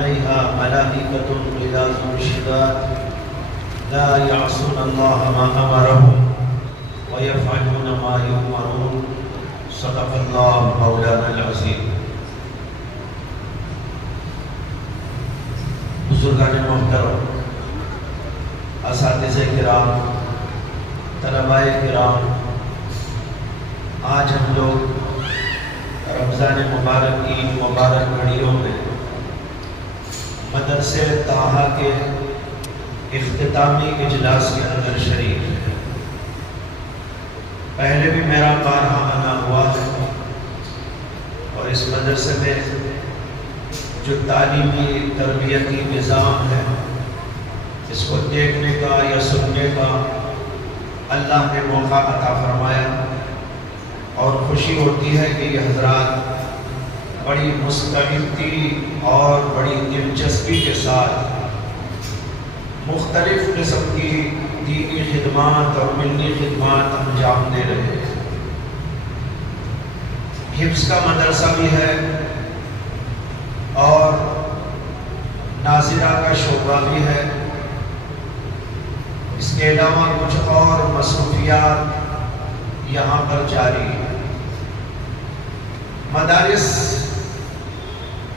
عليها ملائكة غلاظ شداد لا يعصون الله ما أمرهم ويفعلون ما يؤمرون صدق الله مولانا العظيم. بزرگان محترم، اساتذہ کرام، طلباء کرام، آج ہم لوگ رمضان مبارک کی مبارک گھڑیوں میں مدرسے طٰہٰ کے اختتامی اجلاس کے اندر شریک ہیں۔ پہلے بھی میرا بارہا آنا ہوا ہے اور اس مدرسے میں جو تعلیمی تربیتی نظام ہے اس کو دیکھنے کا یا سننے کا اللہ نے موقع عطا فرمایا، اور خوشی ہوتی ہے کہ یہ حضرات بڑی مستعدی اور بڑی دلچسپی کے ساتھ مختلف قسم کی دینی خدمات اور ملنی خدمات انجام دے رہے ہیں۔ حفظ کا مدرسہ بھی ہے اور ناظرہ کا شعبہ بھی ہے، اس کے علاوہ کچھ اور مصروفیات یہاں پر جاری ہیں۔ مدارس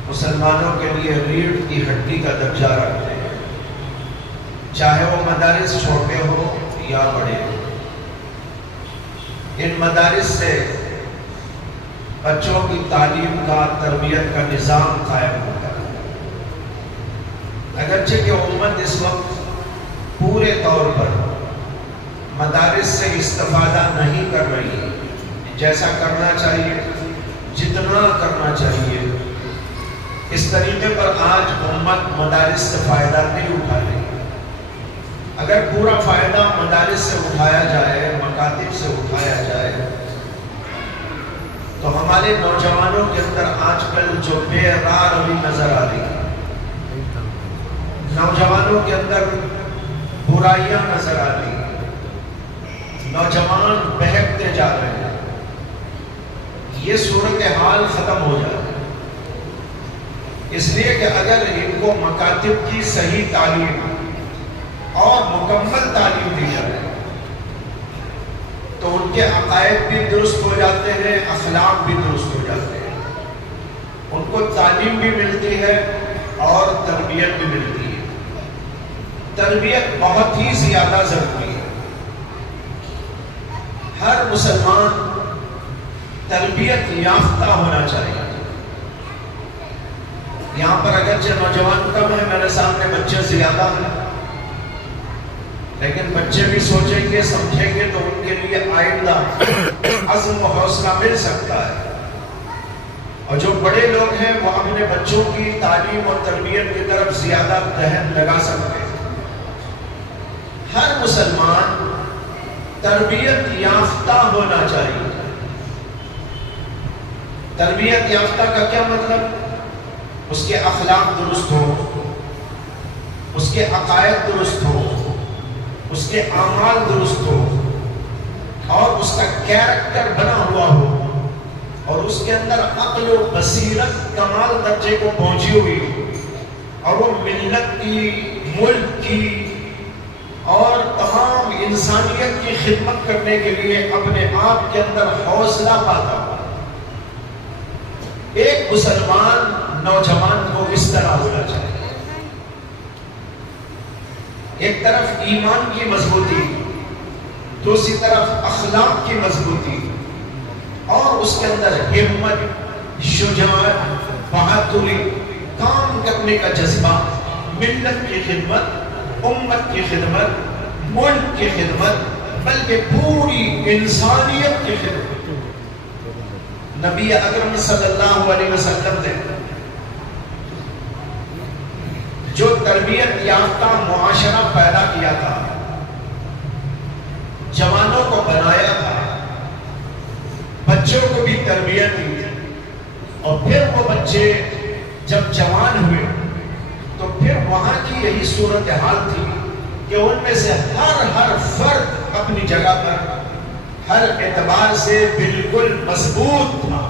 مسلمانوں کے لیے ریڑھ کی ہڈی کا درجہ رکھتے ہیں، چاہے وہ مدارس چھوٹے ہو یا بڑے ہو۔ ان مدارس سے بچوں کی تعلیم کا، تربیت کا نظام قائم ہوتا ہے۔ اگرچہ کہ امت اس وقت پورے طور پر مدارس سے استفادہ نہیں کر رہی ہے جیسا کرنا چاہیے، جتنا کرنا چاہیے، اس طریقے پر آج امت مدارس سے فائدہ نہیں اٹھا رہی۔ اگر پورا فائدہ مدارس سے اٹھایا جائے، مکاتب سے اٹھایا جائے، تو ہمارے نوجوانوں کے اندر آج کل جو بے راہ روی نظر آ رہی ہے، نوجوانوں کے اندر برائیاں نظر آ رہی ہیں، نوجوان بہکتے جا رہے ہیں، یہ صورتحال ختم ہو جائے۔ اس لیے کہ اگر ان کو مکاتب کی صحیح تعلیم اور مکمل تعلیم دی جائے تو ان کے عقائد بھی درست ہو جاتے ہیں، اخلاق بھی درست ہو جاتے ہیں، ان کو تعلیم بھی ملتی ہے اور تربیت بھی ملتی ہے۔ تربیت بہت ہی زیادہ ضروری ہے۔ ہر مسلمان تربیت یافتہ ہونا چاہیے۔ یہاں پر اگرچہ نوجوان کم ہے، میرے سامنے بچے زیادہ ہیں، لیکن بچے بھی سوچیں گے، سمجھیں گے تو ان کے لیے آئندہ عزم و حوصلہ مل سکتا ہے۔ اور جو بڑے لوگ ہیں وہ اپنے بچوں کی تعلیم اور تربیت کی طرف زیادہ ذہن لگا سکتے ہیں۔ ہر مسلمان تربیت یافتہ ہونا چاہیے۔ تربیت یافتہ کا کیا مطلب؟ اس کے اخلاق درست ہو، اس کے عقائد درست ہو، اس کے اعمال درست ہو، اور اس کا کیریکٹر بنا ہوا ہو، اور اس کے اندر عقل و بصیرت کمال درجے کو پہنچی ہوئی ہو، اور وہ ملت کی، ملک کی اور تمام انسانیت کی خدمت کرنے کے لیے اپنے آپ کے اندر حوصلہ پاتا ہو۔ ایک مسلمان نوجوان کو اس طرح ہونا چاہیے، ایک طرف ایمان کی مضبوطی، دوسری طرف اخلاق کی مضبوطی، اور اس کے اندر ہمت، شجاعت، بہادری، کام کرنے کا جذبہ، ملت کی خدمت، امت کی خدمت، ملک کی خدمت، بلکہ پوری انسانیت کی خدمت۔ نبی اکرم صلی اللہ علیہ وسلم نے جو تربیت یافتہ معاشرہ پیدا کیا تھا، جوانوں کو بنایا تھا، بچوں کو بھی تربیت دی، اور پھر وہ بچے جب جوان ہوئے تو پھر وہاں کی یہی صورتحال تھی کہ ان میں سے ہر فرد اپنی جگہ پر ہر اعتبار سے بالکل مضبوط تھا،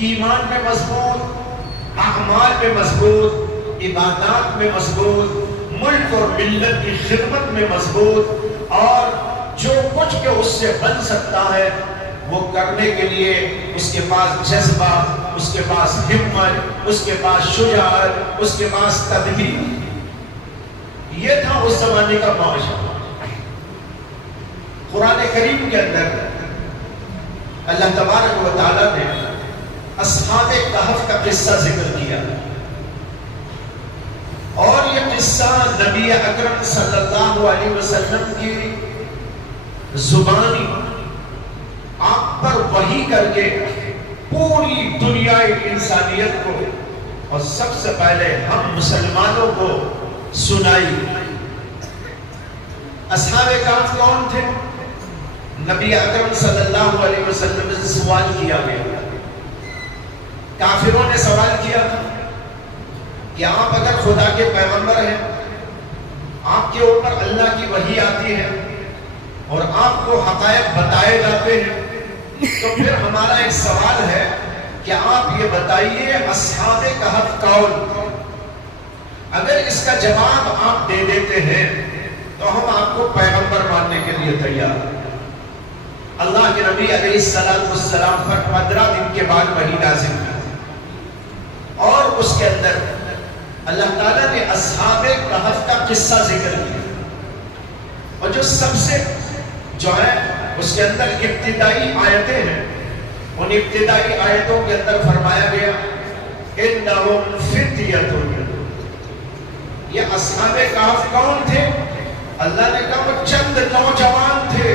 ایمان میں مضبوط، اعمال میں مضبوط، عبادات میں مضبوط، ملک اور ملت کی خدمت میں مضبوط، اور جو کچھ کہ اس سے بن سکتا ہے وہ کرنے کے لیے اس کے پاس جذبہ، اس کے پاس ہمت، اس کے پاس شجاعت، اس کے پاس تدبیر۔ یہ تھا اس زمانے کا معاشرہ۔ قرآن کریم کے اندر اللہ تبارک و تعالیٰ نے اصحاب کہف کا قصہ ذکر کیا، اور یہ قصہ نبی اکرم صلی اللہ علیہ وسلم کی زبانی آپ پر وحی کر کے پوری دنیا انسانیت کو اور سب سے پہلے ہم مسلمانوں کو سنائی۔ اصحاب کہف کون تھے؟ نبی اکرم صلی اللہ علیہ وسلم سے سوال کیا گیا، کافروں نے سوال کیا تھا کہ آپ اگر خدا کے پیغمبر ہیں، آپ کے اوپر اللہ کی وحی آتی ہے اور آپ کو حقائق بتائے جاتے ہیں، تو پھر ہمارا ایک سوال ہے کہ آپ یہ بتائیے اصحاب کہف کون؟ اگر اس کا جواب آپ دے دیتے ہیں تو ہم آپ کو پیغمبر ماننے کے لیے تیار ہیں۔ اللہ کے نبی علیہ السلام پر 15 دن کے بعد وحی نازل ہوئی، اور اس کے اندر اللہ تعالیٰ نے اصحاب کہف کا قصہ ذکر کیا، اور جو سب سے جو ہے اس کے اندر ابتدائی آیتیں ہیں، ان ابتدائی آیتوں کے اندر فرمایا گیا انہم فتیۃ۔ یہ اصحاب کہف کون تھے؟ اللہ نے کہا وہ چند نوجوان تھے۔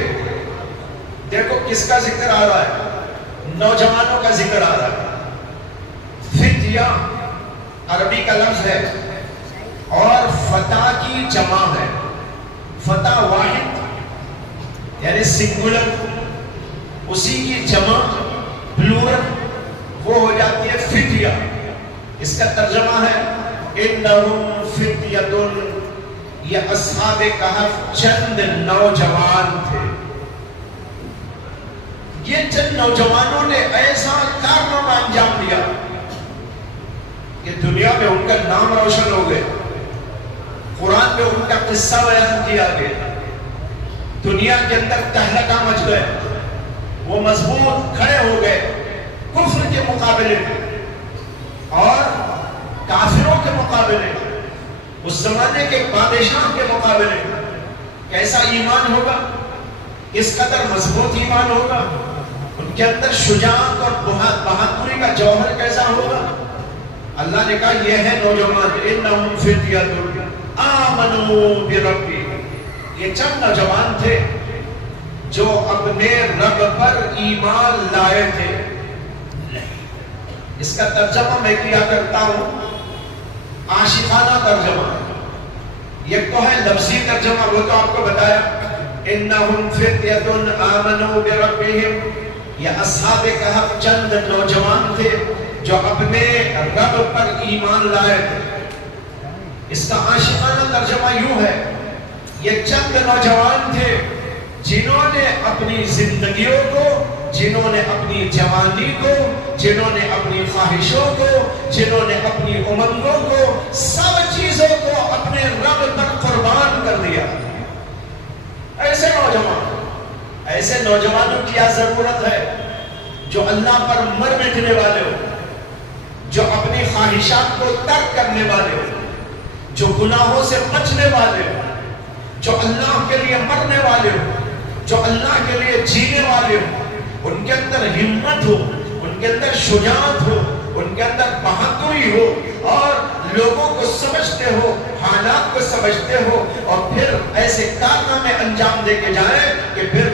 دیکھو کس کا ذکر آ رہا ہے؟ نوجوانوں کا ذکر آ رہا ہے۔ فتیہ عربی کا لفظ ہے اور فتح کی جمع ہے۔ فتح واحد یعنی سنگولر، اسی کی جمع پلورل وہ ہو جاتی ہے فتیہ۔ اس کا ترجمہ ہے انہم فتیۃ، یہ اصحاب کہف چند نوجوان تھے۔ یہ چند نوجوانوں نے ایسا کارنامہ انجام دیا کہ دنیا میں ان کا نام روشن ہو گئے، قرآن میں ان کا قصہ بیان کیا گیا، دنیا کے اندر تہلکہ مچ گئے، وہ مضبوط کھڑے ہو گئے کفر کے مقابلے میں اور کافروں کے مقابلے میں، اس زمانے کے بادشاہ کے مقابلے میں۔ کیسا ایمان ہوگا، اس قدر مضبوط ایمان ہوگا، ان کے اندر شجاعت اور بہادری کا جوہر کیسا ہوگا۔ اللہ نے کہا یہ ہے نوجوان، انہم فتیۃ آمنوا بربہم، یہ چند نوجوان تھے جو اپنے رب پر ایمان لائے تھے۔ اس کا ترجمہ میں کیا کرتا ہوں عاشقانہ ترجمہ، یہ تو ہے لفظی ترجمہ، وہ تو آپ کو بتایا انہم فتیۃ آمنوا بربہم، یہ اصحاب کہف چند نوجوان تھے جو اپنے رب پر ایمان لائے تھے۔ اس کا عاشقانہ ترجمہ یوں ہے، یہ چند نوجوان تھے جنہوں نے اپنی زندگیوں کو، جنہوں نے اپنی جوانی کو، جنہوں نے اپنی خواہشوں کو، جنہوں نے اپنی امنگوں کو، سب چیزوں کو اپنے رب پر قربان کر دیا۔ ایسے نوجوان، ایسے نوجوانوں کی کیا ضرورت ہے جو اللہ پر مر مٹنے والے ہو، جو اپنی خواہشات کو ترک کرنے والے ہو، جو گناہوں سے بچنے والے ہو، جو اللہ کے لیے مرنے والے ہو، جو اللہ کے لیے جینے والے ہو، ان کے اندر ہمت ہو، ان کے اندر شجاعت ہو، ان کے اندر بہادری ہو، اور لوگوں کو سمجھتے ہو، حالات کو سمجھتے ہو، اور پھر ایسے کارنامے انجام دے کے جائیں کہ پھر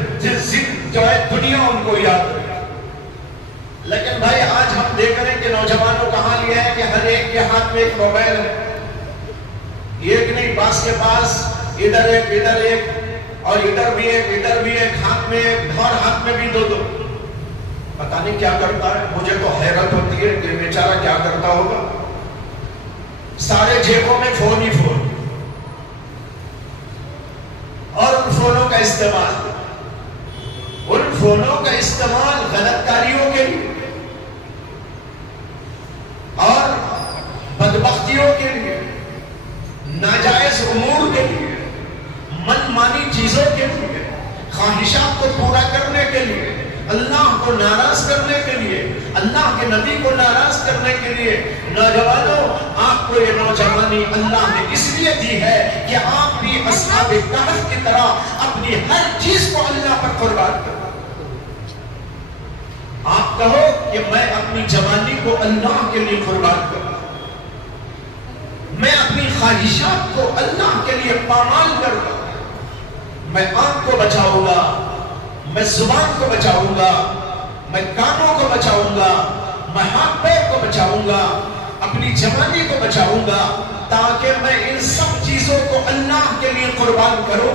جو ہے دنیا ان کو یاد رہے۔ لیکن بھائی آج ہم دیکھ رہے ہیں کہ نوجوانوں کا حال یہ ہے کہ ہر ایک کے ہاتھ میں ایک موبائل ہے، ایک نہیں بعض کے پاس ادھر ایک اور ادھر بھی ایک، ہاتھ میں ایک اور ہاتھ میں بھی دو۔ پتہ نہیں کیا کرتا ہے، مجھے تو حیرت ہوتی ہے کہ بیچارہ کیا کرتا ہوگا۔ سارے جیبوں میں فون ہی فون، اور ان فونوں کا استعمال غلط کاریوں کے لیے اور بدبختیوں کے لیے، ناجائز امور کے لیے، من مانی چیزوں کے لیے، خواہشات کو پورا کرنے کے لیے، اللہ کو ناراض کرنے کے لیے، اللہ کے نبی کو ناراض کرنے کے لیے، نوجوانوں آپ کو یہ نوجوانی اللہ نے اس لیے دی ہے کہ آپ بھی اصحاب کہف کی طرح اپنی ہر چیز کو اللہ پر قربان کرو۔ آپ کہو کہ میں اپنی جوانی کو اللہ کے لیے قربان کروں، میں اپنی خواہشات کو اللہ کے لیے پامال کروں، میں آنکھ کو بچاؤں گا، میں زبان کو بچاؤں گا، میں کانوں کو بچاؤں گا، میں ہاتھ پیر کو بچاؤں گا، اپنی جوانی کو بچاؤں گا، تاکہ میں ان سب چیزوں کو اللہ کے لیے قربان کروں۔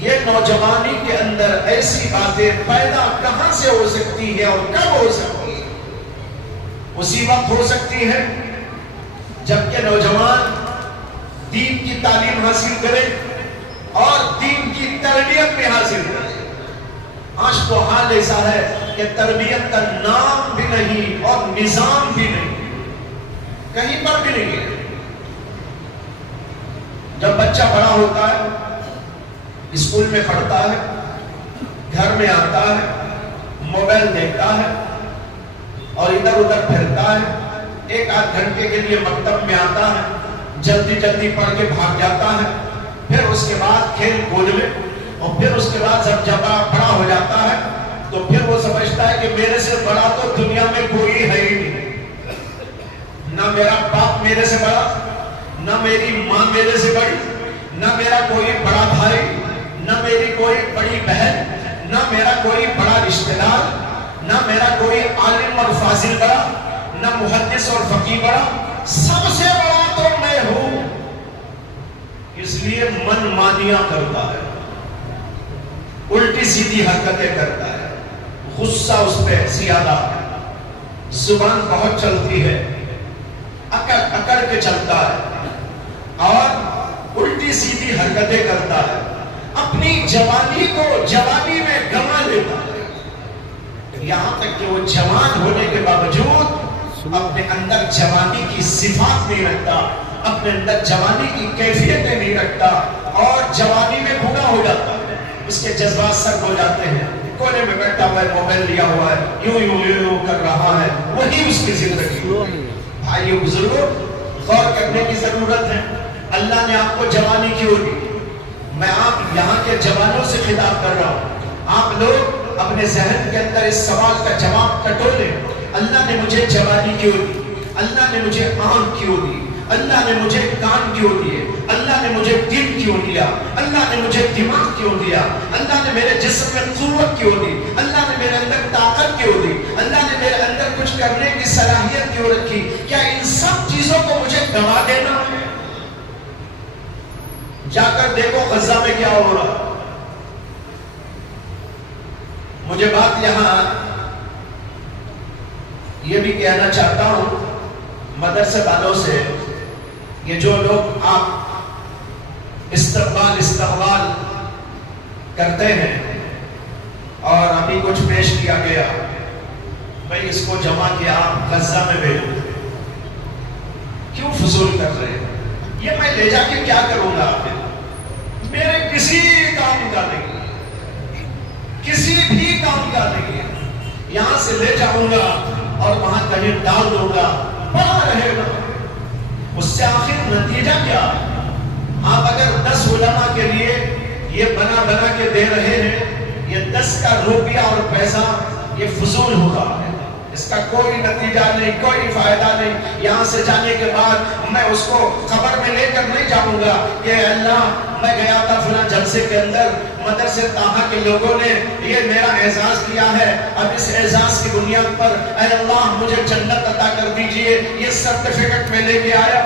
یہ نوجوانی کے اندر ایسی باتیں پیدا کہاں سے ہو سکتی ہے اور کب ہو سکتی ہے؟ اسی وقت ہو سکتی ہے جبکہ نوجوان دین کی تعلیم حاصل کرے اور دین کی تربیت بھی حاصل کرے۔ آج تو حال ایسا ہے کہ تربیت کا نام بھی نہیں اور نظام بھی نہیں، کہیں پر بھی نہیں ہے۔ جب بچہ بڑا ہوتا ہے، اسکول میں پڑھتا ہے، گھر میں آتا ہے، موبائل دیکھتا ہے اور ادھر ادھر پھرتا ہے، ایک آدھ گھنٹے کے لیے مکتب میں آتا ہے، جلدی جلدی پڑھ کے بھاگ جاتا ہے، پھر اس کے بعد کھیل کود میں، اور پھر اس کے بعد جب بڑا ہو جاتا ہے تو پھر وہ سمجھتا ہے کہ میرے سے بڑا تو دنیا میں کوئی ہے ہی نہیں، نہ میرا باپ میرے سے بڑا، نہ میری ماں میرے سے بڑی، نہ میرا کوئی بڑا بھائی، نہ میری کوئی بڑی بہن، نہ میرا کوئی بڑا رشتہ دار، نہ میرا کوئی عالم اور فاضل بڑا، نہ محدث اور فقیہ بڑا، سب سے بڑا تو میں ہوں۔ اس لیے من مانیاں کرتا ہے، الٹی سیدھی حرکتیں کرتا ہے، غصہ اس پہ زیادہ، زبان بہت چلتی ہے، اکڑ اکڑ کے چلتا ہے اور الٹی سیدھی حرکتیں کرتا ہے، اپنی جوانی کو جوانی میں گنوا لیتا ہے، یہاں تک کہ وہ جوان ہونے کے باوجود اپنے اندر جوانی کی صفات نہیں رکھتا، اپنے اندر جوانی کی کیفیتیں نہیں رکھتا، اور جوانی میں بوڑھا ہو جاتا ہے، اس کے جذبات سرد ہو جاتے ہیں، کونے میں بیٹھا ہوا ہے، موبائل لیا ہوا ہے، یوں یوں یوں کر رہا ہے، وہی اس کی زندگی۔ بھائیو بزرگوں، غور کرنے کی ضرورت ہے، اللہ نے آپ کو جوانی کیوں دی؟ میں آپ یہاں کے جوانوں سے خطاب کر رہا ہوں، آپ لوگ اپنے ذہن کے اندر اس سوال کا جواب ٹٹولیں، اللہ نے مجھے جوانی کیوں دی؟ اللہ نے مجھے آنکھ کیوں دی؟ اللہ نے مجھے کان کیوں دیے؟ اللہ نے مجھے دل کیوں دیا؟ اللہ نے مجھے دماغ کیوں دیا؟ اللہ نے میرے جسم میں قوت کیوں دی؟ اللہ نے میرے اندر طاقت کیوں دی؟ اللہ نے میرے اندر کچھ کرنے کی صلاحیت کیوں رکھی؟ کیا ان سب چیزوں کو مجھے گنوا دینا ہے؟ جا کر دیکھو غزہ میں کیا ہو رہا۔ مجھے بات یہاں یہ بھی کہنا چاہتا ہوں مدرسے والوں سے، یہ جو لوگ آپ استقبال کرتے ہیں اور ابھی کچھ پیش کیا گیا، بھئی اس کو جمع کیا آپ غزہ میں بھیجو، کیوں فضول کر رہے ہیں؟ یہ میں لے جا کے کیا کروں گا؟ آپ میرے کسی کام کا نہیں، کسی بھی کام کا نہیں ہے، یہاں سے لے جاؤں گا اور وہاں کہیں ڈال دوں گا، پڑا رہے گا۔ اس سے آخر نتیجہ کیا؟ آپ اگر 10 علماء کے لیے یہ بنا کے دے رہے ہیں، یہ 10 کا روپیہ اور پیسہ یہ فضول ہوگا، اس کا کوئی نتیجہ نہیں، کوئی فائدہ نہیں۔ یہاں سے جانے کے بعد میں اس کو قبر میں لے کر نہیں جاؤں گا کہ اللہ میں گیا تھا فلاں جلسے کے اندر، مدرسے طٰہٰ کے لوگوں نے یہ میرا اعزاز کیا ہے، اب اس اعزاز کی بنیاد پر اے اللہ مجھے جنت عطا کر دیجئے، یہ سرٹیفکیٹ میں لے کے آیا۔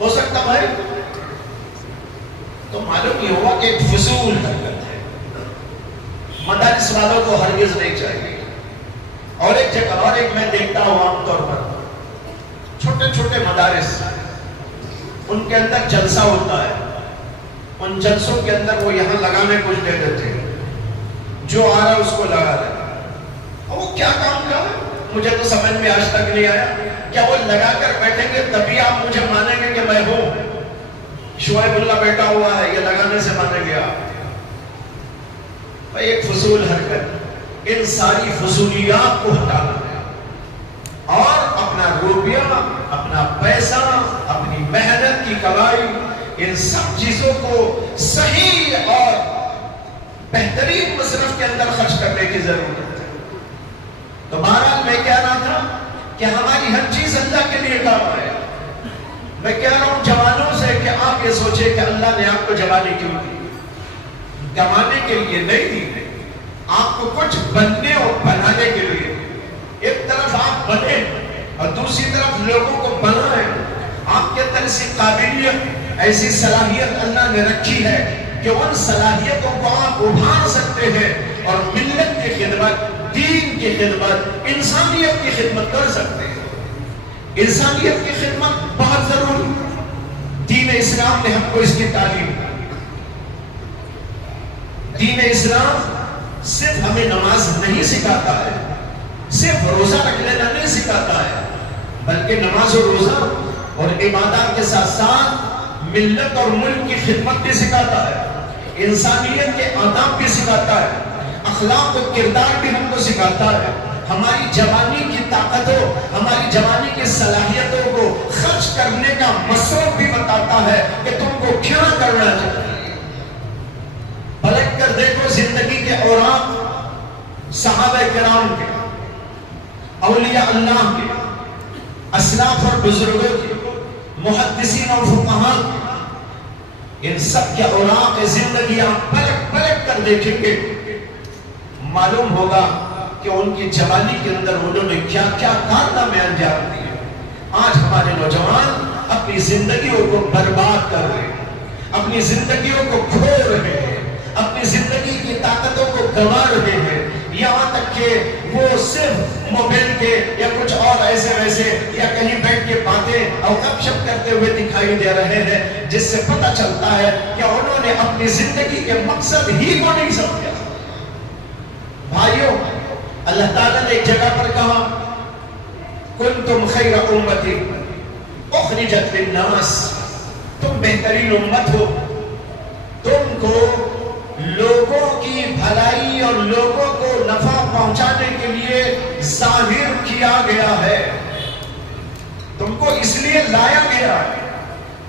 ہو سکتا بھائی؟ تو معلوم یہ ہوا کہ ایک فضول حرکت ہے، مدارس والوں کو ہرگز نہیں چاہیے۔ اور ایک جگہ اور ایک میں دیکھتا ہوں عام طور پر چھوٹے چھوٹے مدارس، ان کے اندر جلسہ ہوتا ہے، ان جلسوں کے اندر وہ یہاں لگانے کچھ دے دیتے ہیں، جو آ رہا اس کو لگا رہے، اور وہ کیا کام کر رہا ہے مجھے تو سمجھ میں آج تک نہیں آیا۔ کیا وہ لگا کر بیٹھیں گے تبھی آپ مجھے مانیں گے کہ میں ہوں؟ شعیب اللہ بیٹھا ہوا ہے، یہ لگانے سے مانیں گے آپ؟ ایک فضول حرکت، ان ساری فضولیات کو ہٹانا ہے اور اپنا روپیہ، اپنا پیسہ، اپنی محنت کی کمائی، ان سب چیزوں کو صحیح اور بہترین مصرف کے اندر خرچ کرنے کی ضرورت ہے۔ تو بہرحال میں کہہ رہا تھا کہ ہماری ہر چیز اللہ کے لیے کام آئے۔ میں کہہ رہا ہوں جوانوں سے کہ آپ یہ سوچیں کہ اللہ نے آپ کو جوانی کیوں دی؟ کمانے کے لیے نہیں دی، آپ کو کچھ بننے اور بنانے کے لیے۔ ایک طرف آپ بنے اور دوسری طرف لوگوں کو بنائیں۔ آپ کے اندر ایسی قابلیت، ایسی صلاحیت اللہ نے رکھی ہے کہ ان صلاحیتوں کو آپ ابھار سکتے ہیں اور ملت کی خدمت، دین کی خدمت، انسانیت کی خدمت کر سکتے ہیں۔ انسانیت کی خدمت بہت ضروری ہے۔ دین اسلام نے ہم کو اس کی تعلیم دی۔ دین اسلام صرف ہمیں نماز نہیں سکھاتا ہے، صرف روزہ رکھ لینا نہیں سکھاتا ہے، بلکہ نماز اور روزہ اور عبادات کے ساتھ ساتھ ملت اور ملک کی خدمت بھی سکھاتا ہے، انسانیت کے آداب بھی سکھاتا ہے، اخلاق و کردار بھی ہم کو سکھاتا ہے، ہماری جوانی کی طاقتوں، ہماری جوانی کی صلاحیتوں کو خرچ کرنے کا مصرف بھی بتاتا ہے کہ تم کو کیا کرنا چاہیے۔ پلٹ کر دیکھو زندگی کے اوراق صحابہ کرام کے، اولیاء اللہ کے، اسلاف اور بزرگوں کے، محدثین اور فقہاء کے، ان سب کے اوراق زندگی آپ پلٹ پلٹ کر دیکھیں گے، معلوم ہوگا کہ ان کی جوانی کے اندر انہوں نے کیا کیا کارنامے انجام دیے۔ آج ہمارے نوجوان اپنی زندگیوں کو برباد کر رہے ہیں، اپنی زندگیوں کو کھو رہے ہیں، اپنی زندگی کی طاقتوں کو گنوا رہے ہیں، یہاں تک کہ وہ صرف موبائل کے یا کچھ اور ایسے ویسے یا کہیں بیٹھ کے باتیں اور گپ شپ کرتے ہوئے دکھائی دے رہے ہیں، جس سے پتہ چلتا ہے کہ انہوں نے اپنی زندگی کے مقصد ہی کو نہیں سمجھا۔ بھائیوں، اللہ تعالیٰ نے ایک جگہ پر کہا کنتم خیر امتی اخرجت للناس، تم بہترین امت ہو، تم کو لوگوں کی بھلائی اور لوگوں کو نفع پہنچانے کے لیے ظاہر کیا گیا ہے، تم کو اس لیے لایا گیا ہے،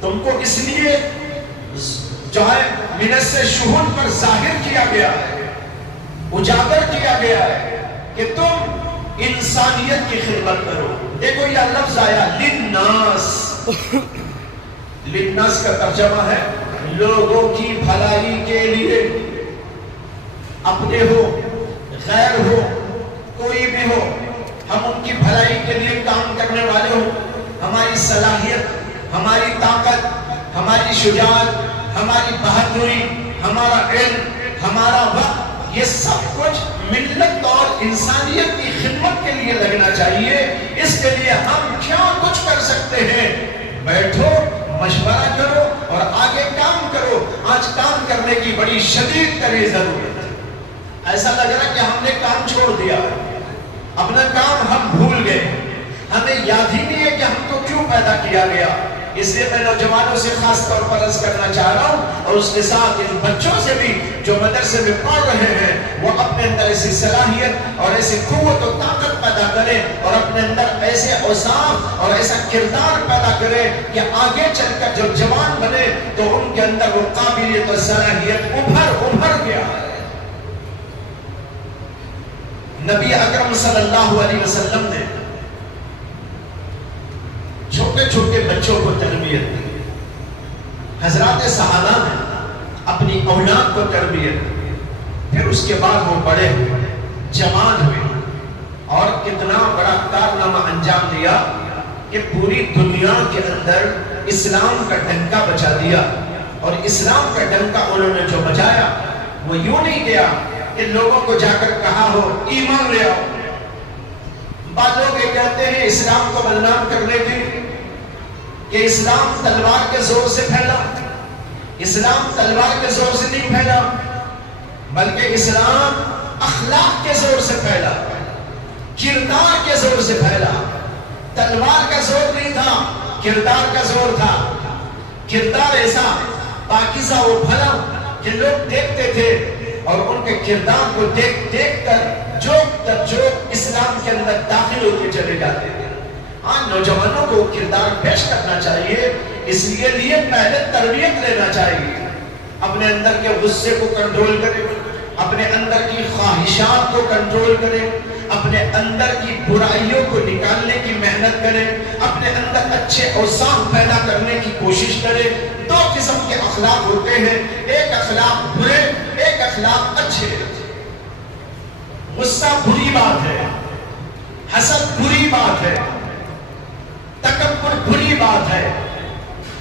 تم کو اس لیے جو ہے منت سے شہود پر ظاہر کیا گیا ہے، اجاگر کیا گیا ہے کہ تم انسانیت کی خدمت کرو۔ دیکھو یہ لفظ آیا للناس، للناس کا ترجمہ ہے لوگوں کی بھلائی کے لیے، اپنے ہو غیر ہو کوئی بھی ہو، ہم ان کی بھلائی کے لیے کام کرنے والے ہوں۔ ہماری صلاحیت، ہماری طاقت، ہماری شجاعت، ہماری بہادری، ہمارا علم، ہمارا وقت، یہ سب کچھ ملت اور انسانیت کی خدمت کے لیے لگنا چاہیے۔ اس کے لیے ہم کیا کچھ کر سکتے ہیں؟ بیٹھو، مشورہ کرو اور آگے کام کرو۔ آج کام کرنے کی بڑی شدید ترین ضرورت ہے۔ ایسا لگ رہا ہے کہ ہم نے کام چھوڑ دیا، اپنا کام ہم بھول گئے، ہمیں یاد ہی نہیں ہے کہ ہم کو کیوں پیدا کیا گیا۔ اس لیے میں نوجوانوں سے خاص طور پر عرض کرنا چاہ رہا ہوں اور اس کے ساتھ ان بچوں سے بھی جو مدرسے میں پڑھ رہے ہیں، وہ اپنے اندر ایسی صلاحیت اور ایسی قوت و طاقت پیدا کریں اور اپنے اندر ایسے اوصاف اور ایسا کردار پیدا کریں کہ آگے چل کر جب جوان بنے تو ان کے اندر وہ قابلیت اور صلاحیت ابھر گیا ہے۔ نبی اکرم صلی اللہ علیہ وسلم نے چھوٹے چھوٹے بچوں کو تربیت دی، حضرات صحابہ نے اپنی اولاد کو تربیت دی، پھر اس کے بعد وہ بڑے ہوئے، جوان ہوئے اور کتنا بڑا کارنامہ انجام دیا کہ پوری دنیا کے اندر اسلام کا ڈنکا بجا دیا۔ اور اسلام کا ڈنکا انہوں نے جو بجایا وہ یوں نہیں کیا کہ لوگوں کو جا کر کہا ہو ایمان لے آؤ۔ بعض لوگ یہ کہتے ہیں اسلام کو بدنام کرنے کے کہ اسلام تلوار کے زور سے پھیلا۔ اسلام تلوار کے زور سے نہیں پھیلا، بلکہ اسلام اخلاق کے زور سے پھیلا، کردار کے زور سے پھیلا۔ تلوار کا زور نہیں تھا، کردار کا زور تھا. کردار ایسا پاکیزہ و بھلا کہ لوگ دیکھتے تھے اور ان کے کردار کو دیکھ کر جوک در جوک اسلام کے اندر داخل ہوتے چلے جاتے تھے. آج نوجوانوں کو کردار پیش کرنا چاہیے، اس لیے پہلے تربیت لینا چاہیے. اپنے اندر کے غصے کو کنٹرول کرے، اپنے اندر کی خواہشات کو کنٹرول کرے، اپنے اندر کی برائیوں کو نکالنے کی محنت کرے، اپنے اندر اچھے اوصاف پیدا کرنے کی کوشش کرے. دو قسم کے اخلاق ہوتے ہیں، ایک اخلاق برے، ایک اخلاق اچھے. غصہ بری بات ہے، حسد بری بات ہے، تکبر بری بات ہے.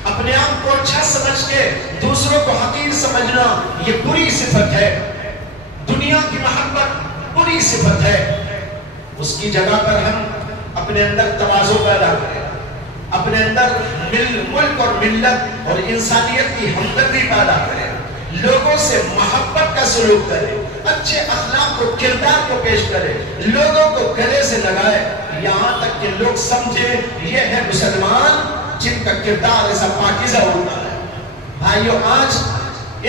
اپنے آپ کو اچھا سمجھ کے دوسروں کو حقیر سمجھنا یہ بری صفت ہے. دنیا کی محبت بری صفت ہے. اس کی جگہ پر ہم اپنے اندر تواضع پیدا کریں، اپنے اندر ملک اور ملت اور انسانیت کی ہمدردی پیدا کریں، لوگوں سے محبت کا سلوک کریں، اچھے اخلاق کو، کردار کو پیش کریں، لوگوں کو گلے سے لگائے یہاں تک کہ لوگ سمجھے یہ ہے مسلمان جن کا کردار ایسا پاکیزہ ہوتا ہے. بھائیو، آج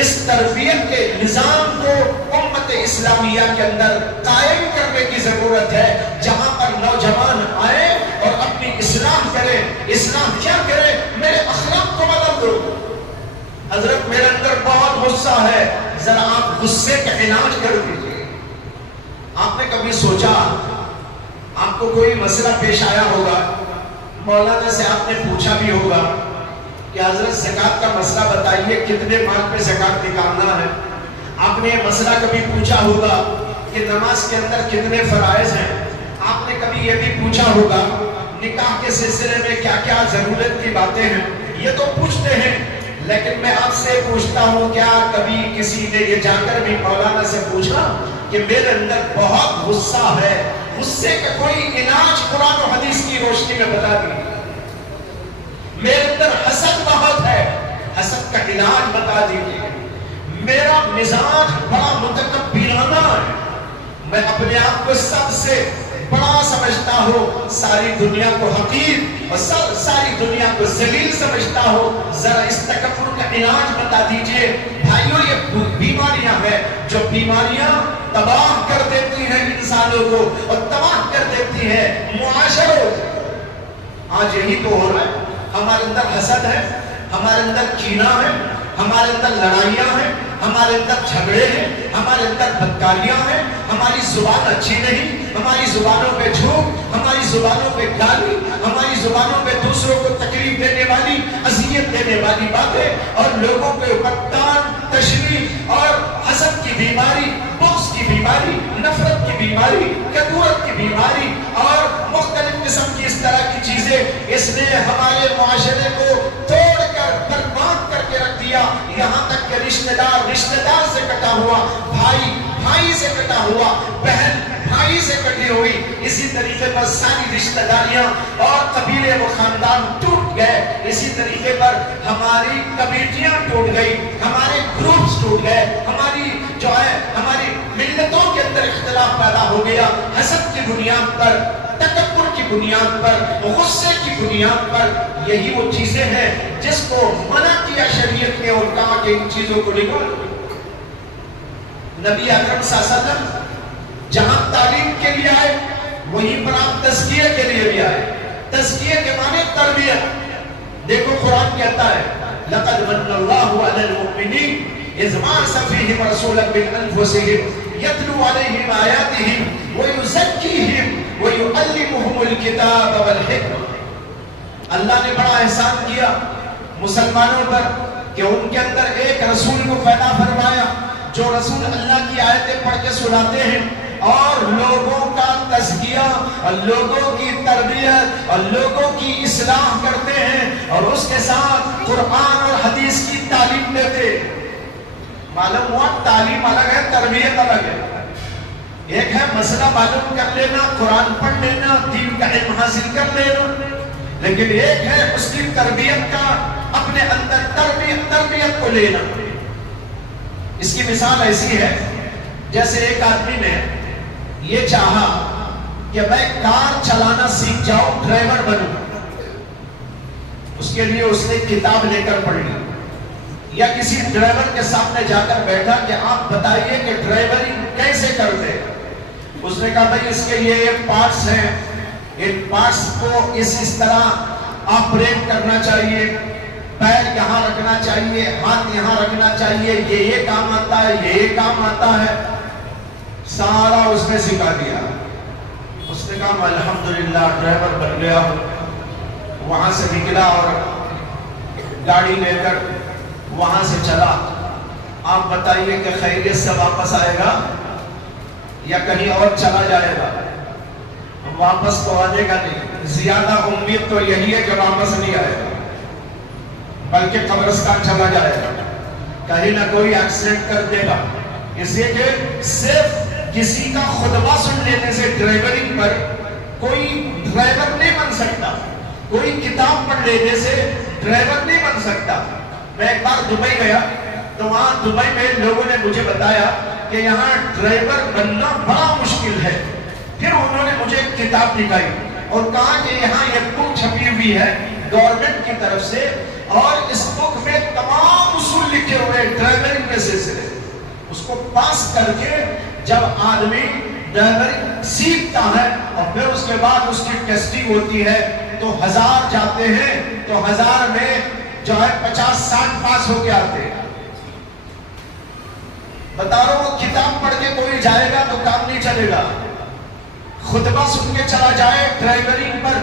اس تربیت کے نظام کو امت اسلامیہ کے اندر قائم کرنے کی ضرورت ہے، جہاں پر نوجوان آئے اور اپنی اصلاح کرے. اصلاح کیا کرے؟ میرے اخلاق کو بدل دو. حضرت میرے اندر بہت غصہ ہے، ذرا آپ غصے کا علاج کر دیجئے. آپ نے کبھی سوچا، آپ کو کوئی مسئلہ پیش آیا ہوگا، مولانا سے آپ نے پوچھا بھی ہوگا کہ حضرت زکوٰۃ کا مسئلہ بتائیے، کتنے مال پہ زکوٰۃ نکالنا ہے. آپ نے یہ مسئلہ کبھی پوچھا ہوگا کہ نماز کے اندر کتنے فرائض ہیں. آپ نے کبھی یہ بھی پوچھا ہوگا نکاح کے سلسلے میں کیا کیا ضرورت کی باتیں ہیں. یہ تو پوچھتے ہیں، لیکن میں آپ سے پوچھتا ہوں، کیا کبھی کسی نے یہ جا کر بھی مولانا سے پوچھا کہ میرے اندر بہت غصہ ہے، غصے کا کوئی علاج قرآن و حدیث کی روشنی میں بتا دیجیے. میرے اندر حسد بہت ہے، حسد کا علاج بتا دیجیے. میرا مزاج بڑا متکبرانہ ہے، میں اپنے آپ کو سب سے بڑا سمجھتا ہوں، ساری دنیا کو حقیر اور ساری دنیا کو ذلیل سمجھتا ہوں. ذرا اس تکبر کا علاج بتا دیجئے. بھائیو، یہ بیماریاں ہیں جو بیماریاں تباہ کر دیتی ہیں انسانوں کو اور تباہ کر دیتی ہیں معاشروں. آج یہی تو ہو رہا ہے. ہمارے اندر حسد ہے، ہمارے اندر کینہ ہے، ہمارے اندر لڑائیاں ہیں، ہمارے اندر جھگڑے ہیں، ہمارے اندر بدکاریاں ہیں. ہماری زبان اچھی نہیں، ہماری زبانوں پہ جھوٹ، ہماری زبانوں پہ گالی، ہماری زبانوں پہ دوسروں کو تکلیف دینے والی، اذیت دینے والی باتیں، اور لوگوں کے اوپر تان تشنیع اور حسد کی بیماری، بغض کی بیماری، نفرت کی بیماری، کدورت کی بیماری اور مختلف قسم کی اس طرح کی چیزیں. اس نے ہمارے معاشرے کو توڑ کر برباد کر کے رکھ دیا. یہاں تک کہ رشتہ دار سے کٹا ہوا، بھائی سے کٹا ہوا، بہن بھائی سے کٹی ہوئی. اسی طریقے پر ساری رشتہ داریاں اور قبیلے و خاندان ٹوٹ گئے. اسی طریقے پر ہماری کمیٹیاں ٹوٹ گئی، ہمارے گروپس ٹوٹ گئے، ہماری ملتوں کے اندر اختلاف پیدا ہو گیا. حسد کی بنیاد پر، تکبر کی بنیاد پر، غصے کی بنیاد پر. یہی وہ چیزیں ہیں جس کو منع کیا شریعت نے اور کہا کہ ان چیزوں کو نکالو. نبی اکرم صلی اللہ علیہ وسلم جہاں تعلیم کے لیے آئے، وہیں پر آپ تزکیہ کے لیے بھی آئے. تزکیہ کے معنی تربیت. دیکھو قرآن کہتا ہے لَقَدْ مَنَّ اللَّهُ عَلَى الْمُؤْمِنِينَ إِذْ بَعَثَ فِيهِمْ رَسُولًا مِنْ أَنْفُسِهِمْ يَتْلُو عَلَيْهِمْ آيَاتِهِ وَيُزَكِّيهِمْ وَيُعَلِّمُهُمُ الْكِتَابَ وَالْحِكْمَةَ. اللہ نے بڑا احسان کیا مسلمانوں پر کہ ان کے اندر ایک رسول کو پیدا فرمایا جو رسول اللہ کی آیتیں پڑھ کے سناتے ہیں اور لوگوں کا تزکیہ اور لوگوں کی تربیت اور لوگوں کی اصلاح کرتے ہیں اور اس کے ساتھ قرآن اور حدیث کی تعلیم دیتے. معلوم ہوا تعلیم الگ ہے، تربیت الگ ہے. ایک ہے مسئلہ معلوم کر لینا، قرآن پڑھ لینا، دین کا علم حاصل کر لینا، لیکن ایک ہے اس کی تربیت کا، اپنے اندر تربیت کو لینا. اس کی مثال ایسی ہے جیسے ایک آدمی نے یہ چاہا کہ میں کار چلانا سیکھ جاؤں، ڈرائیور بنوں. اس کے لیے اس نے کتاب لے کر پڑھ لی، یا کسی ڈرائیور کے سامنے جا کر بیٹھا کہ آپ بتائیے کہ ڈرائیورنگ کیسے کرتے ہیں. اس نے کہا بھائی اس کے یہ پارٹس ہیں، ان پارٹس کو اس طرح آپریٹ کرنا چاہیے، پیر یہاں رکھنا چاہیے، ہاتھ یہاں رکھنا چاہیے، یہ کام آتا ہے، یہ کام آتا ہے. سارا اس نے سکھا دیا. اس نے کہا الحمدللہ ڈرائیور بن گیا. وہاں سے نکلا اور گاڑی لے کر وہاں سے چلا. آپ بتائیے کہ خیریت سے واپس آئے گا یا کہیں اور چلا جائے گا؟ واپس تو آنے کا نہیں. زیادہ امید تو یہی ہے کہ واپس نہیں آئے گا، بلکہ قبرستان چلا جائے گا، کہیں نہ کوئی ایکسیڈنٹ کر دے گا. اس لیے کہ صرف کسی کا خطبہ سن لینے سے ڈرائیورنگ پر کوئی ڈرائیور نہیں بن سکتا، کوئی کتاب پڑھ لینے سے ڈرائیور نہیں بن سکتا. میں ایک بار دبئی گیا تو وہاں دبئی میں لوگوں نے مجھے بتایا کہ یہاں ڈرائیور بننا بڑا مشکل ہے. پھر انہوں نے مجھے ایک کتاب دکھائی اور کہا کہ یہاں یہ بک چھپی ہوئی ہے گورنمنٹ کی طرف سے، اور اس بک میں تمام اصول لکھے ہوئے ڈرائیورنگ کے سلسلے. اس کو پاس کر کے جب آدمی ڈرائیورنگ سیکھتا ہے اور پھر اس کے بعد اس کی ٹیسٹنگ ہوتی ہے تو 1000 جاتے ہیں تو 1000 میں جو ہے 50-60 پاس ہو کے آتے ہیں. بتا رہا ہوں کتاب پڑھ کے کوئی جائے گا تو کام نہیں چلے گا. خطبہ سن کے چلا جائے ڈرائیورنگ پر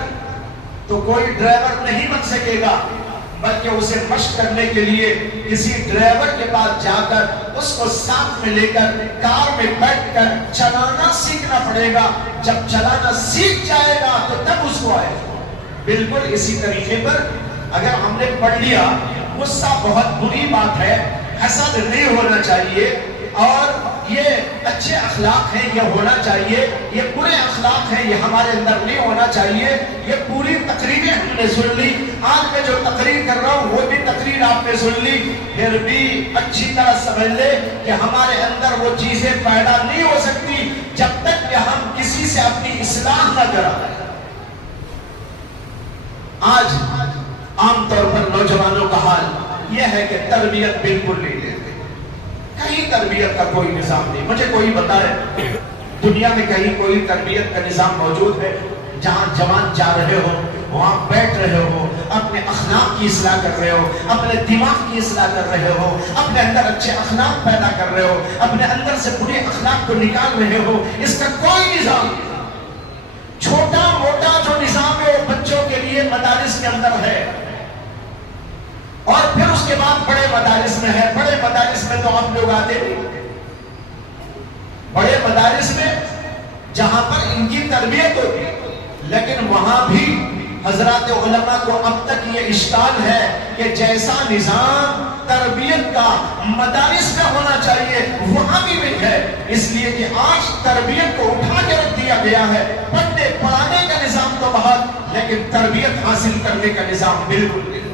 تو کوئی ڈرائیور نہیں بن سکے گا، بلکہ اسے مشق کرنے کے لیے کسی ڈرائیور کے پاس جا کر اس کو ساتھ میں لے کر کار میں بیٹھ کر چلانا سیکھنا پڑے گا. جب چلانا سیکھ جائے گا تو تب اس کو آئے گا. بالکل اسی طریقے پر اگر ہم نے پڑھ لیا، غصہ بہت بری بات ہے، حسد نہیں ہونا چاہیے، اور یہ اچھے اخلاق ہیں یہ ہونا چاہیے، یہ برے اخلاق ہیں یہ ہمارے اندر نہیں ہونا چاہیے. یہ پوری تقریریں ہم نے سن لی، آج میں جو تقریر کر رہا ہوں وہ بھی تقریر آپ نے سن لی، پھر بھی اچھی طرح سمجھ لے کہ ہمارے اندر وہ چیزیں پیدا نہیں ہو سکتی جب تک کہ ہم کسی سے اپنی اصلاح نہ کرائیں. آج عام طور پر نوجوانوں کا حال یہ ہے کہ تربیت بالکل نہیں لیتے، کہیں تربیت کا کوئی نظام نہیں. مجھے کوئی بتائے دنیا میں کہیں کوئی تربیت کا نظام موجود ہے جہاں جوان جا رہے ہو، وہاں بیٹھ رہے ہو، اپنے اخلاق کی اصلاح کر رہے ہو، اپنے دماغ کی اصلاح کر رہے ہو، اپنے اندر اچھے اخلاق پیدا کر رہے ہو، اپنے اندر سے برے اخلاق کو نکال رہے ہو؟ اس کا کوئی نظام نہیں. چھوٹا موٹا جو نظام ہے وہ بچوں کے لیے مدارس کے اندر ہے، اور پھر اس کے بعد بڑے مدارس میں ہے. بڑے مدارس میں تو آپ لوگ آتے نہیں. بڑے مدارس میں جہاں پر ان کی تربیت ہوتی ہے، لیکن وہاں بھی حضرات علماء کو اب تک یہ اشکال ہے کہ جیسا نظام تربیت کا مدارس میں ہونا چاہیے وہاں بھی نہیں ہے. اس لیے کہ آج تربیت کو اٹھا کے رکھ دیا گیا ہے. پڑھنے پڑھانے کا نظام تو بہت، لیکن تربیت حاصل کرنے کا نظام بالکل نہیں.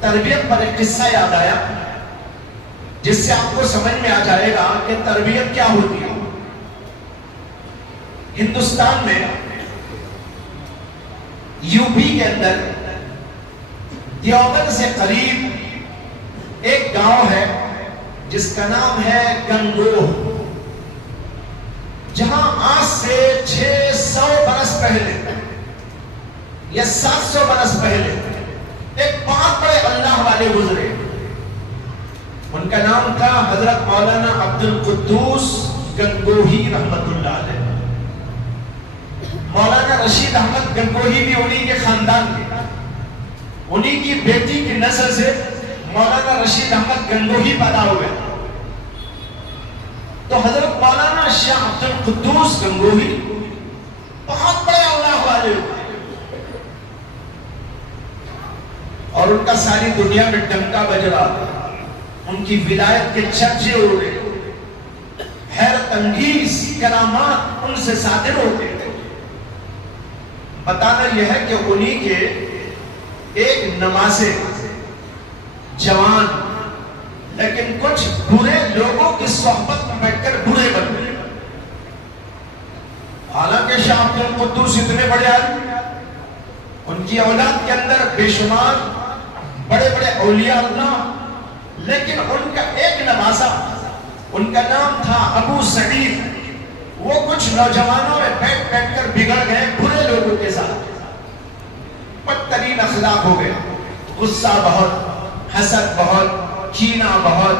تربیت پر ایک قصہ یاد آیا جس سے آپ کو سمجھ میں آ جائے گا کہ تربیت کیا ہوتی ہے. ہندوستان میں یو پی کے اندر دیوبند سے قریب ایک گاؤں ہے جس کا نام ہے گنگوہ، جہاں آج سے 600 برس پہلے یا 700 برس پہلے ایک بہت بڑے اللہ والے گزرے. ان کا نام تھا حضرت مولانا عبد القدوس گنگوہی رحمت اللہ علیہ. مولانا رشید احمد گنگوہی بھی انہی کے خاندان کے، انہی کی بیٹی کی نسل سے مولانا رشید احمد گنگوہی پیدا ہوئے. تو حضرت مولانا شاہ عبد القدوس گنگوہی بہت بڑے اللہ والے ہوئے، اور ان کا ساری دنیا میں ڈنکا بج رہا تھا. ان کی ولایت کے چرچے ہو رہے، حیرت انگیز کرامات ان سے صادر ہوتے تھے. بتانا یہ ہے کہ انہی کے ایک نمازے جوان لیکن کچھ برے لوگوں کی صحبت میں بیٹھ کر برے بن گئے. حالانکہ حالانکہ شاہ عبد القدوس اتنے بڑے آدمی، ان کی اولاد کے اندر بے شمار بڑے بڑے اولیاء اللہ، لیکن ان کا ایک نواسا، ان کا نام تھا ابو سعید، وہ کچھ نوجوانوں میں بیٹھ بیٹھ کر بگڑ گئے برے لوگوں کے ساتھ، بدترین اخلاق ہو گئے، غصہ بہت، حسد بہت، کینہ بہت،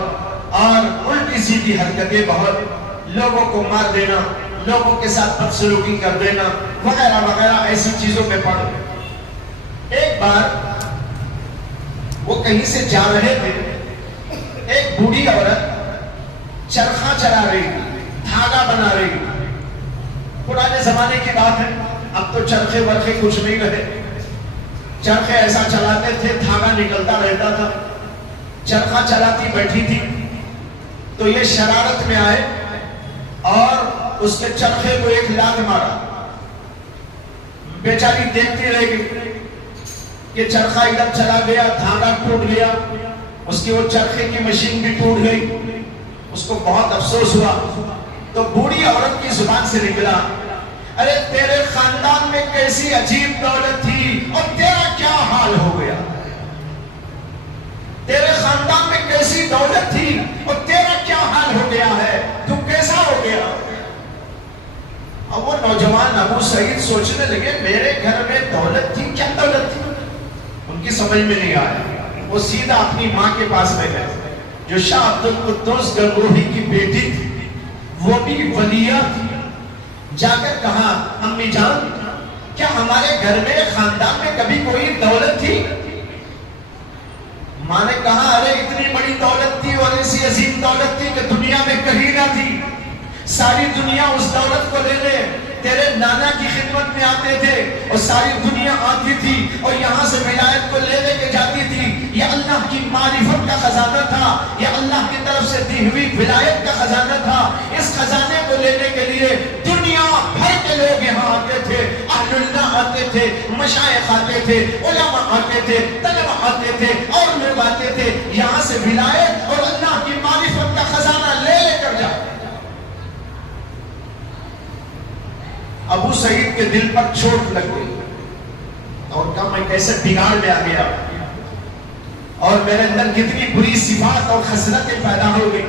اور الٹی سیدھی حرکتیں بہت، لوگوں کو مار دینا، لوگوں کے ساتھ بدسلوکی کر دینا وغیرہ وغیرہ ایسی چیزوں میں پڑ گئے۔ ایک بار وہ کہیں سے جا رہے تھے، ایک بوڑھی عورت چرخہ چلا رہی تھی، دھاگا بنا رہی تھی۔ پرانے زمانے کی بات ہے، اب تو چرخے ورخے کچھ نہیں رہے، چرخے ایسا چلاتے تھے دھاگا نکلتا رہتا تھا۔ چرخہ چلاتی بیٹھی تھی تو یہ شرارت میں آئے اور اس کے چرخے کو ایک لات مارا۔ بیچاری دیکھتی رہ گئی کہ چرخہ ادھر چلا گیا، دھاگا ٹوٹ گیا، اس کی وہ چرخے کی مشین بھی ٹوٹ گئی۔ اس کو بہت افسوس ہوا تو بوڑھی عورت کی زبان سے نکلا، ارے تیرے خاندان میں کیسی عجیب دولت تھی اور تیرا کیا حال ہو گیا؟ تیرے خاندان میں کیسی دولت تھی اور تیرا کیا حال ہو گیا ہے؟ تو کیسا ہو گیا؟ اب وہ نوجوان ابو سعید سوچنے لگے میرے گھر میں دولت تھی، کیا دولت تھی؟ ان کی سمجھ میں نہیں آیا۔ وہ سیدھا اپنی ماں کے پاس میں گئے جو شاہ عبد القدوس گنگوہی کی بیٹی تھی، وہ بھی ولیہ تھی۔ جا کر کہا امی جان کیا ہمارے گھر میں خاندان میں کبھی کوئی دولت تھی؟ ماں نے کہا ارے اتنی بڑی دولت تھی اور ایسی عظیم دولت تھی کہ دنیا میں کہیں نہ تھی، ساری دنیا اس دولت کو لے لے، تیرے نانا کی خدمت میں آتے تھے اور ساری دنیا آتی تھی اور یہاں سے ولایت کو لے کے جاتی تھی۔ یہ اللہ کی معرفت کا خزانہ تھا، یہ اللہ کی طرف سے دی ہوئی ولایت کا خزانہ تھا۔ اس خزانے کو لینے کے لیے دنیا بھر کے لوگ یہاں آتے تھے، اہل اللہ آتے تھے، مشائخ آتے تھے، علماء آتے تھے، طلباء آتے تھے اور لوگ آتے تھے یہاں سے ولایت اور اللہ کی معرفت کا خزانہ لے کر جاتے۔ ابو سعید کے دل پر چوٹ لگ گئی اور کہا میں کیسے بگاڑ میں آ گیا اور میرے اندر کتنی بری صفات اور خصلتیں پیدا ہو گئی۔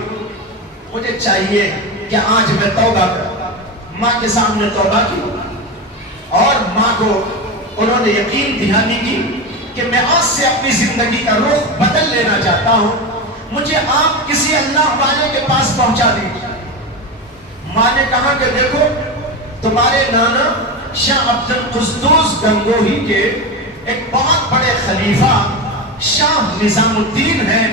مجھے چاہیے کہ آج میں توبہ کروں۔ ماں کے سامنے توبہ کی اور ماں کو انہوں نے یقین دہانی کی کہ میں آج سے اپنی زندگی کا رخ بدل لینا چاہتا ہوں، مجھے آپ کسی اللہ والے کے پاس پہنچا دیجیے۔ ماں نے کہا کہ دیکھو تمہارے نانا شاہ عبد القدوس گنگوہی کے ایک بہت بڑے خلیفہ شاہ نظام الدین ہیں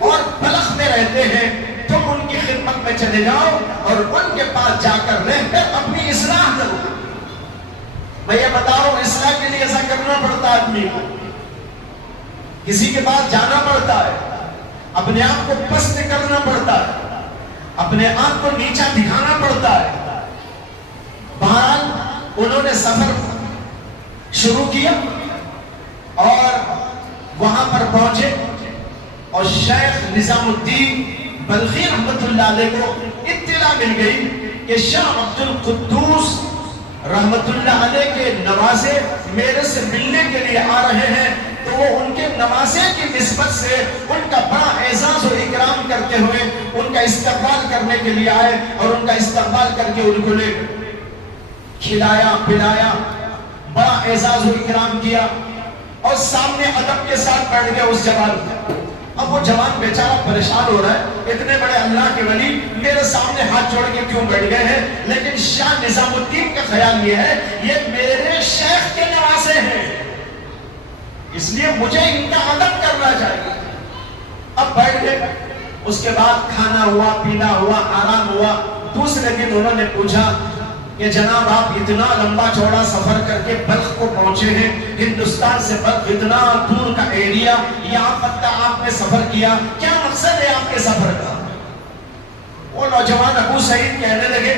اور بلخ میں رہتے ہیں، تم ان کی خدمت میں چلے جاؤ اور ان کے پاس جا کر رہ کر اپنی اصلاح کرو۔ میں یہ بتاؤ اصلاح کے لیے ایسا کرنا پڑتا ہے، آدمی کو کسی کے پاس جانا پڑتا ہے، اپنے آپ کو پست کرنا پڑتا ہے، اپنے آپ کو نیچا دکھانا پڑتا ہے۔ بہرحال انہوں نے سفر شروع کیا اور وہاں پر پہنچے اور شیخ نظام الدین بلخی رحمت اللہ علیہ کو اطلاع مل گئی کہ شاہ عبد القدوس رحمت اللہ علیہ کے نوازے میرے سے ملنے کے لیے آ رہے ہیں، تو وہ ان کے نوازے کی نسبت سے ان کا بڑا اعزاز و اکرام کرتے ہوئے ان کا استقبال کرنے کے لیے آئے اور ان کا استقبال کر کے ان کو لے کھلایا پلایا، بڑا اعزاز و اکرام کیا اور سامنے ادب کے ساتھ بیٹھ گئے اس جوان کو۔ اب وہ جوان بیچارہ پریشان ہو رہا ہے، اتنے بڑے اللہ کے ولی میرے سامنے ہاتھ جوڑ کے کیوں بیٹھ گئے ہیں؟ لیکن شاہ نظام الدین کا خیال یہ ہے یہ میرے شیخ کے نواسے ہیں، اس لیے مجھے ان کا ادب کرنا چاہیے۔ اب بیٹھ گئے، اس کے بعد کھانا ہوا، پینا ہوا، آرام ہوا۔ دوسرے دن انہوں نے پوچھا کہ جناب آپ اتنا لمبا چوڑا سفر کر کے بلخ کو پہنچے ہیں، ہندوستان سے بلخ اتنا دور کا ایریا، یہاں تک آپ نے سفر کیا، کیا مقصد ہے آپ کے سفر کا؟ وہ نوجوان ابو سعید کہنے لگے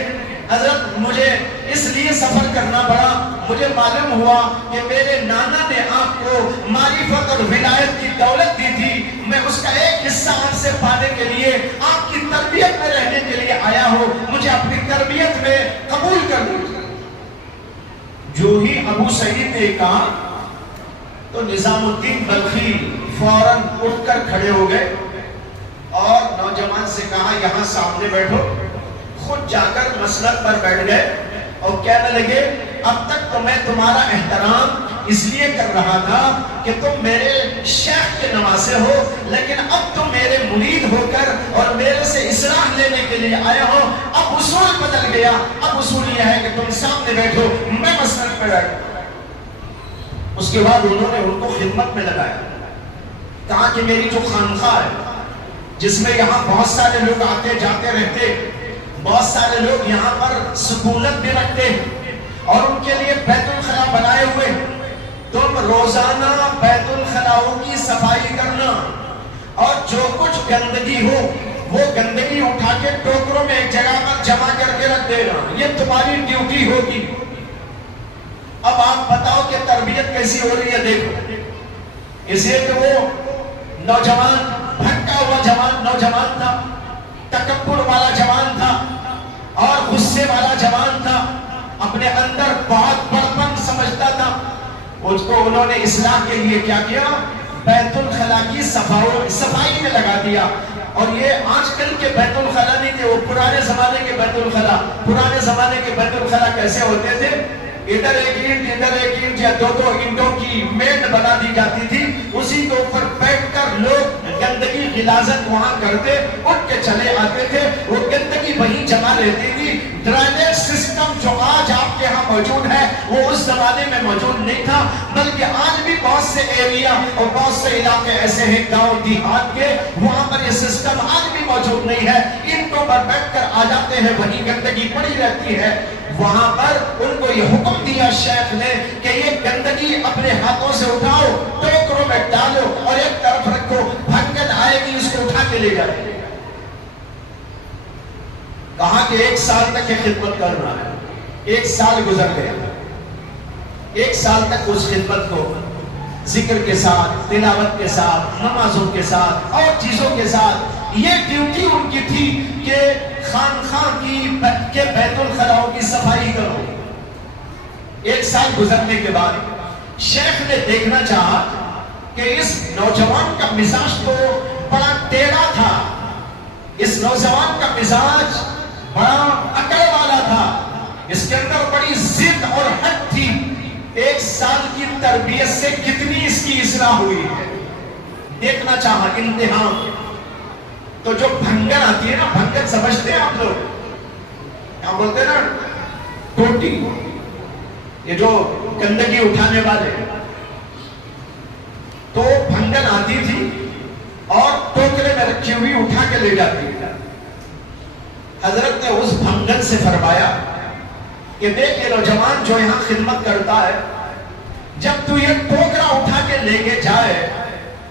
حضرت مجھے اس لیے سفر کرنا پڑا، مجھے معلوم ہوا کہ میرے نانا نے آپ کو معرفت اور ولایت کی دولت دی تھی، میں اس کا ایک حصہ آپ سے پانے کے لیے آپ کی تربیت میں رہنے کے لیے آیا ہوں، مجھے اپنی تربیت میں قبول کر لیجیے۔ جو ہی ابو سعید نے کہا تو نظام الدین بلخی فوراً اٹھ کر کھڑے ہو گئے اور نوجوان سے کہا یہاں سامنے بیٹھو. خود جا کر مسند پر بیٹھ گئے اور کہنے لگے اب تک تو میں تمہارا احترام اس لیے کر رہا تھا کہ تم میرے شیخ کے نواسے ہو، لیکن اب تم میرے مرید ہو کر اور میرے سے اصلاح لینے کے لیے آئے ہو. اب اصول بدل گیا. اب اصول یہ ہے کہ تم سامنے بیٹھو، میں مسند پر بیٹھوں. اس کے بعد انہوں نے ان کو خدمت میں لگایا. کہا کہ میری جو خانقاہ ہے جس میں یہاں بہت سارے لوگ آتے جاتے رہتے، بہت سارے لوگ یہاں پر سکونت بھی رکھتے اور ان کے لیے بیت الخلا بنائے ہوئے، تم روزانہ بیت الخلاؤں کی صفائی کرنا اور جو کچھ گندگی ہو وہ گندگی اٹھا کے ٹوکروں میں ایک جگہ پر جمع کر کے رکھ دینا. یہ تمہاری ڈیوٹی ہوگی. اب آپ بتاؤ کہ تربیت کیسی ہو رہی ہے. دیکھو اس لیے کہ وہ نوجوان بھٹکا ہوا نوجوان تھا، تکبر والا جوان تھا اور غصے والا جوان تھا، اپنے اندر بہت بڑپن سمجھتا تھا. اس کو انہوں نے اصلاح کے لیے کیا کیا؟ بیت الخلا کی صفائی میں لگا دیا. اور یہ آج کل کے بیت الخلا نہیں تھے، وہ پرانے زمانے کے بیت الخلا. پرانے زمانے کے بیت الخلا کیسے ہوتے تھے؟ ادھر ایک اینٹ ادھر ایک اینٹ یا دو دو اینٹوں کی میٹ بنا دی جاتی تھی، اسی کے اوپر بیٹھ کر لوگ گندگی غلاظت وہاں کرتے، اٹھ کے چلے آتے تھے. وہ گندگی وہیں جمع رہتی تھی. ڈرینیج سسٹم جو آج آپ کے ہاں موجود ہے وہ اس زمانے میں موجود نہیں تھا، بلکہ آج بھی بہت سے ایریا اور بہت سے علاقے ایسے ہیں گاؤں دیہات کے، وہاں پر یہ سسٹم آج بھی موجود نہیں ہے. اینٹوں پر بیٹھ کر آ جاتے ہیں، وہیں گندگی پڑی رہتی ہے. وہاں پر ان کو یہ حکم دیا شیخ نے کہ یہ گندگی اپنے ہاتھوں سے اٹھاؤ، ٹوکروں میں ڈالو اور ایک طرف رکھو، بھنگن آئے گی اس کو اٹھا کے لے جائے. کہا کہ 1 سال تک یہ خدمت کرنا ہے. 1 سال گزر گیا. 1 سال تک اس خدمت کو ذکر کے ساتھ، تلاوت کے ساتھ، نمازوں کے ساتھ اور چیزوں کے ساتھ یہ ڈیوٹی ان کی تھی کہ خانقاہ کے بیت الخلاؤں کی صفائی کرو. 1 سال گزرنے کے بعد شیخ نے دیکھنا چاہا کہ اس نوجوان کا مزاج تو بڑا ٹیڑھا تھا، اس نوجوان کا مزاج بڑا عقل والا تھا، اس کے اندر بڑی ضد اور حد تھی. 1 سال کی تربیت سے کتنی اس کی اصلاح ہوئی ہے دیکھنا چاہا. امتحان تو جو بھنگن آتی ہے نا، بھنگن سمجھتے ہیں آپ لوگ، کیا بولتے ہیں نا، ٹوٹی، یہ جو گندگی اٹھانے والے، تو بھنگن آتی تھی اور ٹوکرے میں رکھی ہوئی اٹھا کے لے جاتی. حضرت نے اس بھنگن سے فرمایا کہ دیکھ یہ نوجوان جو یہاں خدمت کرتا ہے، جب تو یہ ٹوکرا اٹھا کے لے کے جائے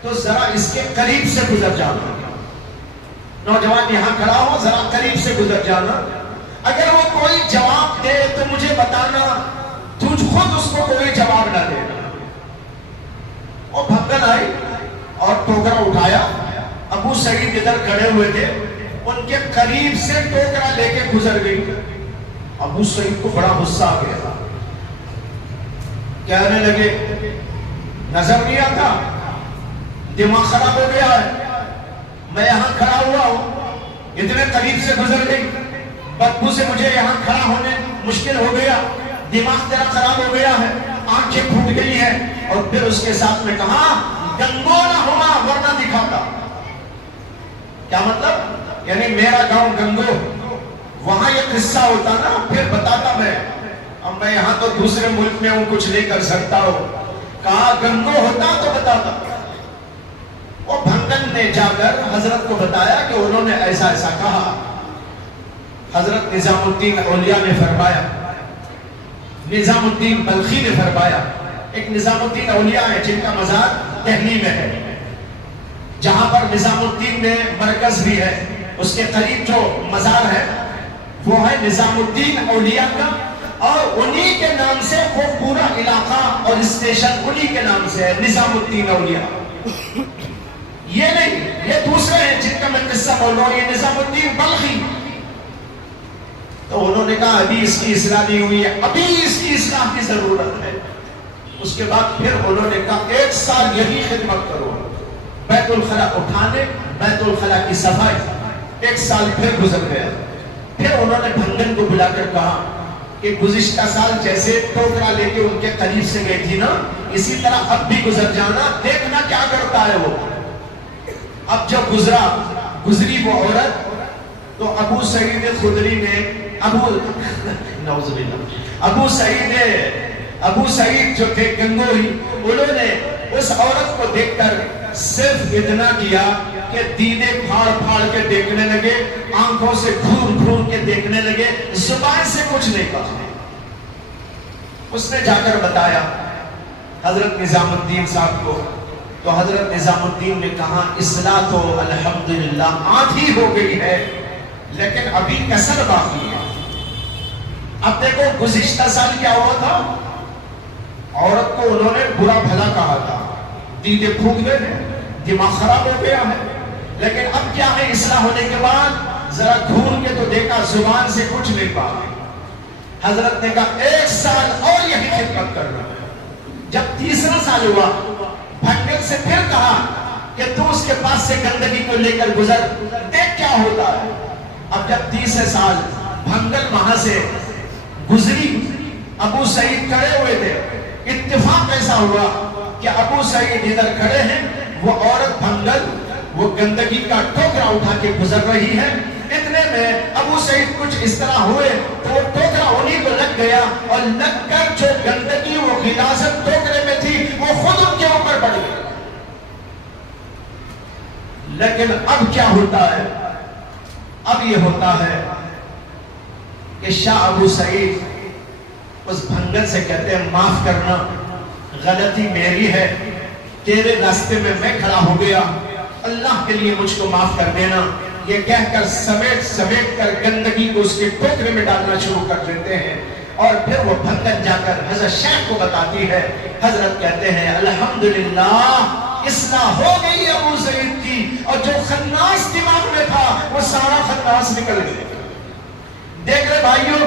تو ذرا اس کے قریب سے گزر جانا. نوجوان یہاں کھڑا ہو، ذرا قریب سے گزر جانا. اگر وہ کوئی جواب دے تو مجھے بتانا، تجھ خود اس کو کوئی جواب نہ دینا. وہ بھنگن آئی اور ٹوکرا اٹھایا. ابو سعید ادھر کھڑے ہوئے تھے، ان کے قریب سے ٹوکرا لے کے گزر گئی. ابو سعید کو بڑا غصہ آ گیا. کہنے لگے نظر نہیں آتا، دماغ خراب ہو گیا ہے، میں یہاں کھڑا ہوا ہوں، اتنے قریب سے گزر گئی، بدبو سے مجھے یہاں کھڑا ہونے مشکل ہو گیا، دماغ تیرا خراب ہو گیا ہے، آنکھیں پھوٹ گئی ہیں. اور پھر اس کے ساتھ میں کہا گنگو نہ ہوا ورنہ دکھاتا. کیا مطلب؟ یعنی میرا گاؤں گنگو، وہاں یہ قصہ ہوتا نا پھر بتاتا میں. اب میں یہاں تو دوسرے ملک میں ہوں، کچھ نہیں کر سکتا ہوں. کہا گنگو ہوتا تو بتاتا. وہ بھنگن نے جا کر حضرت کو بتایا کہ انہوں نے ایسا ایسا کہا. حضرت نظام الدین اولیاء نے فرمایا، نظام الدین بلخی نے فرمایا. ایک نظام الدین اولیاء ہے جن کا مزار دہلی میں ہے، جہاں پر نظام الدین میں مرکز بھی ہے. اس کے قریب جو مزار ہے وہ ہے نظام الدین اولیاء کا، اور انہی کے نام سے وہ پورا علاقہ اور اسٹیشن انہی کے نام سے ہے، نظام الدین اولیاء. یہ نہیں، یہ دوسرے ہیں جن کا میں قصہ بول رہا ہوں. یہ نظام الدین بلخی. تو انہوں نے کہا ابھی اس کی اصلاح نہیں ہوئی ہے، ابھی اس کی اصلاح کی ضرورت ہے۔ اس کے بعد پھر انہوں نے کہا 1 سال یہی خدمت کرو، بیت الخلا اٹھانے، بیت الخلا کی صفائی۔ 1 سال پھر گزر گیا۔ پھر انہوں نے بھنگن کو بلا کر کہا کہ گزشتہ سال جیسے ٹوکرا لے کے ان کے قریب سے گئی تھی نا، اسی طرح اب بھی گزر جانا، دیکھنا کیا کرتا ہے وہ۔ اب جب گزری وہ عورت، تو ابو سعید خدری نے ابو سعید جو تھے گنگوہی، انہوں نے اس عورت کو دیکھ کر صرف اتنا کیا کہ دیدے پھاڑ پھاڑ کے دیکھنے لگے، آنکھوں سے گھور گھور کے دیکھنے لگے، زبان سے کچھ نہیں کہا۔ اس نے جا کر بتایا حضرت نظام الدین صاحب کو، تو حضرت نظام الدین نے کہا اصلاح تو الحمدللہ آدھی ہو گئی ہے، لیکن ابھی کسر باقی ہے۔ اب دیکھو گزشتہ سال کیا ہوا تھا، عورت کو انہوں نے برا بھلا کہا تھا، دیدے پھونک دے، دماغ خراب ہو گیا ہے، لیکن اب کیا ہے، اصلاح ہونے کے بعد ذرا گھور کے تو دیکھا، زبان سے کچھ نہیں کہا۔ حضرت نے کہا 1 سال اور یہی خدمت کرنا۔ جب تیسرا سال ہوا، بھنگل سے پھر کہا کہ تو اس کے پاس سے گندگی کو لے کر گزر، دیکھ کیا ہوتا ہے۔ اب جب تیسرے سال بھنگل وہاں سے گزری، ابو سعید کھڑے ہوئے تھے، اتفاق ایسا ہوا کہ ابو سعید ادھر کھڑے ہیں، وہ عورت بھنگل وہ گندگی کا ٹوکرا اٹھا کے گزر رہی ہے۔ اتنے میں ابو سعید کچھ اس طرح ہوئے تو وہ ٹوکرا انہیں کو لگ گیا، اور لگ کر جو گندگی وہ غلاظت ٹوکرے میں تھی وہ خود ان کے اوپر پڑ گئی۔ لیکن اب کیا ہوتا ہے، اب یہ ہوتا ہے کہ شاہ ابو سعید اس بھنگل سے کہتے ہیں معاف کرنا، غلطی میری ہے، تیرے راستے میں میں کھڑا ہو گیا، اللہ کے لیے مجھ کو معاف کر دینا۔ یہ کہہ کر سمیٹ کر گندگی کو اس کے ٹوکرے میں ڈالنا شروع کر دیتے ہیں، اور پھر وہ بھنگل جا کر حضرت شیخ کو بتاتی ہے۔ حضرت کہتے ہیں الحمدللہ اصلاح ہو گئی ابو سعید کی، اور جو خناس دماغ میں تھا وہ سارا خناس نکل گیا۔ دیکھ رہے بھائیوں،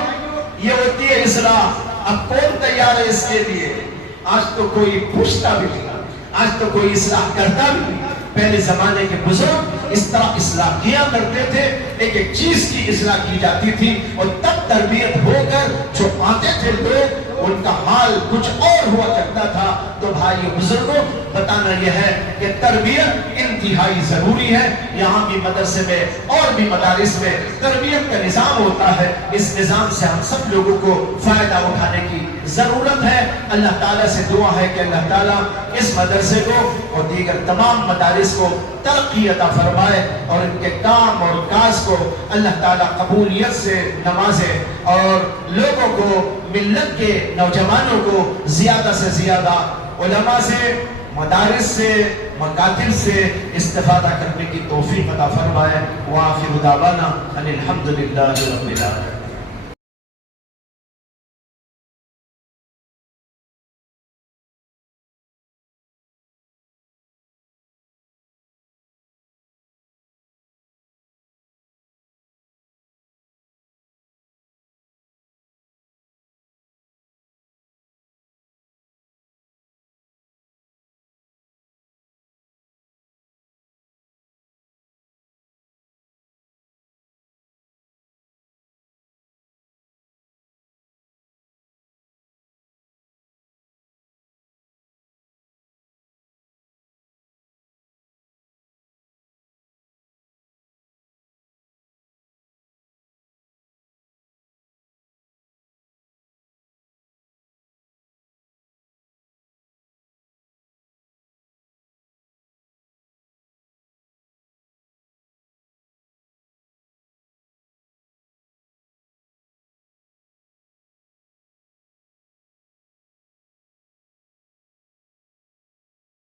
یہ ہوتی ہے اصلاح۔ اب کون تیار ہے اس کے لیے؟ آج تو کوئی پوچھتا بھی نہیں، آج تو کوئی اصلاح کرتا بھی نہیں۔ پہلے زمانے کے بزرگ اس طرح اصلاح کیا کرتے تھے، ایک ایک چیز کی اصلاح کی جاتی تھی، اور تب تربیت ہو کر جو آتے تھے لوگ، ان کا حال کچھ اور ہوا کرتا تھا۔ تو بھائی بزرگوں، بتانا یہ ہے کہ تربیت انتہائی ضروری ہے۔ یہاں بھی مدرسے میں اور بھی مدارس میں تربیت کا نظام ہوتا ہے، اس نظام سے ہم سب لوگوں کو فائدہ اٹھانے کی ضرورت ہے۔ اللہ تعالیٰ سے دعا ہے کہ اللہ تعالیٰ اس مدرسے کو اور دیگر تمام مدارس کو ترقی عطا فرمائے، اور ان کے کام اور کاج کو اللہ تعالیٰ قبولیت سے نوازے، اور لوگوں کو، ملت کے نوجوانوں کو زیادہ سے زیادہ علماء سے، مدارس سے، مکاتب سے استفادہ کرنے کی توفیق عطا فرمائے۔ وآخر دعوانا ان الحمدللہ رب العالمین۔